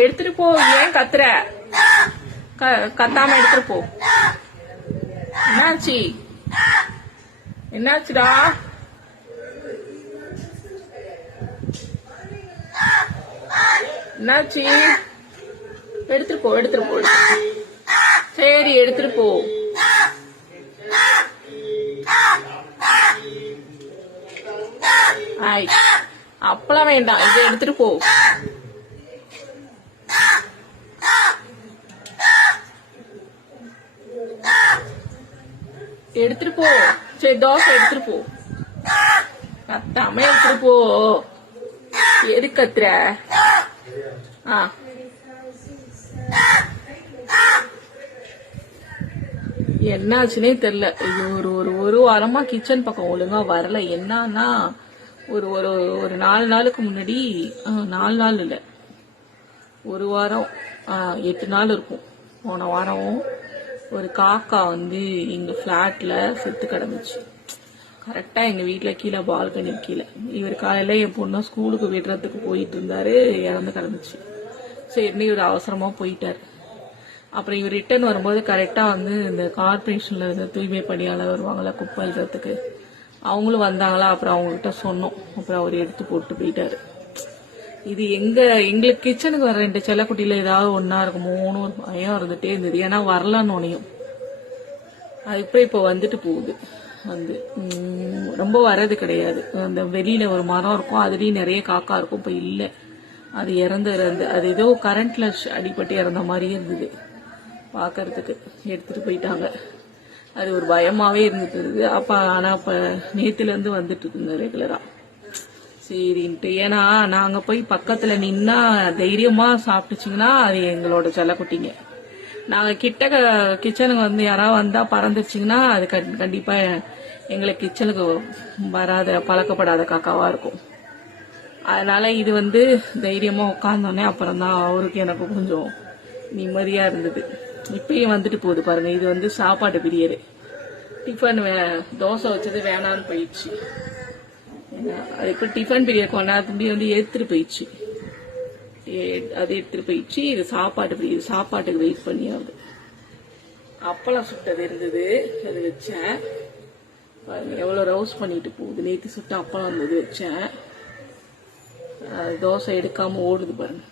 எடுத்துட்டு போ. ஏன் கத்துற? கத்தாம எடுத்துட்டு போ. என்னாச்சு? என்னாச்சுடா? என்னாச்சு? எடுத்துட்டு போ, எடுத்துட்டு போ. சரி, எடுத்துட்டு போ. ஆய், அப்பளம் வேண்டாம், இதை எடுத்துட்டு போ. எடுத்துட்டு போ. சரி, தோசை எடுத்துட்டு போ. கத்தாம எடுத்துட்டு போ. எது கத்துற? என்னாச்சுன்னே தெரியல. இது ஒரு வாரமா கிச்சன் பக்கம் ஒழுங்கா வரல. என்னன்னா ஒரு ஒரு ஒரு 4 நாளுக்கு முன்னாடி, 4 நாள் இல்ல, ஒரு வாரம், 8 நாள் இருக்கும். போன வாரம் ஒரு காக்கா எங்க பிளாட்ல செத்து கிடந்துச்சு. கரெக்டா எங்க வீட்டுல கீழே பால்கனி கீழே. இவர் காலையில என் பொண்ணை ஸ்கூலுக்கு விடுறதுக்கு போயிட்டு இருந்தாரு, இறந்து கிடந்துச்சு. சரின்னு இவர் அவசரமா போயிட்டாரு. அப்புறம் இவர் ரிட்டர்ன் வரும்போது கரெக்டா இந்த கார்பரேஷன்ல இருந்த தூய்மை பணியாளர் வருவாங்களா குப்பை அள்ளுறதுக்கு, அவங்களும் வந்தாங்களா. அப்புறம் அவங்ககிட்ட சொன்னோம். அப்புறம் அவர் எடுத்து போட்டு போயிட்டாரு. இது எங்களுக்கு கிச்சனுக்கு வர 2 செல்லக்குட்டியில ஏதாவது ஒன்னா இருக்குமோன்னு ஒரு பயம் இருந்துட்டே இருந்தது. ஏன்னா வரலான்னு ஒன்னையும் அது இப்ப வந்துட்டு போகுது. ரொம்ப வர்றது கிடையாது. அந்த வெளியில ஒரு மரம் இருக்கும், அதுலயும் நிறைய காக்கா இருக்கும். இப்ப இல்ல, அது இறந்து அது ஏதோ கரண்ட்ல அடிபட்டு இறந்த மாதிரியே இருந்தது பாக்கிறதுக்கு. எடுத்துட்டு போயிட்டாங்க. அது ஒரு பயமாவே இருந்துட்டு. ஆனா இப்ப நேத்துல இருந்து வந்துட்டு இருக்குங்க ரெகுலரா. சரின்ட்டு. ஏன்னா நாங்க போய் பக்கத்துல நின்னா தைரியமா சாப்பிட்டுச்சிங்கன்னா அது எங்களோட செல்லக்குட்டிங்க. நாங்க கிச்சனுக்கு யாராவது வந்தா பறந்துருச்சிங்கன்னா அது கண்டிப்பா எங்களுக்கு கிச்சனுக்கு வராத பழக்கப்படாத காக்காவா இருக்கும். அதனால இது தைரியமா உட்கார்ந்தோடனே அப்புறம் தான் அவருக்கு எனக்கு கொஞ்சம் நிம்மதியா இருந்தது. இப்பயும் வந்துட்டு போகுது பாருங்க. இது சாப்பாடு பிரியரு. டிஃபன் தோசை வச்சது வேணான்னு போயிடுச்சு. அது இப்ப டிஃபன் பீரியட் கொண்டாந்து எடுத்துட்டு போயிடுச்சு. அது எடுத்துட்டு போயிடுச்சு. இது சாப்பாட்டுக்கு வெயிட் பண்ணி ஆகுது. அப்பளம் சுட்டது இருந்தது, அது வச்சேன். எவ்வளவு ரவுஸ் பண்ணிட்டு போகுது. நேற்று சுட்ட அப்பளம் இருந்தது வச்சேன். தோசை எடுக்காம ஓடுது பாருங்க.